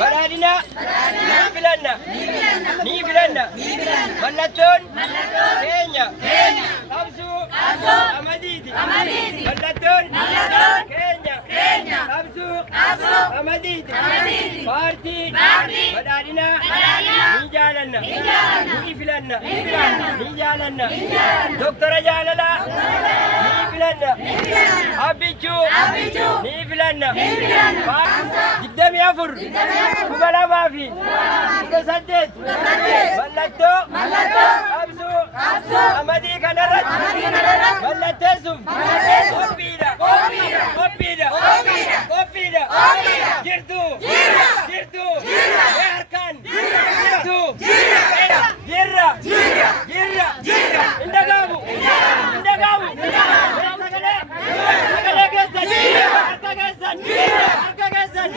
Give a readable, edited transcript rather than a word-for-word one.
badhaadhina ni filanna mallattoon keenya qabsoo Qamadiiti mallattoon keenya qabsoo Qamadiiti paartii badhaadhina ni jaalanna ni filanna ni jaalanna doktora jaalalaa ni filanna abbichuu ni filanna digdamii afur kuma lamaa fi kudha saddeet mallattoo qabsoo Qamadii kanarratti mallatteessuuf qophiidha jirtuu harkaan jirra indagaamu sagalee keessan harka keessan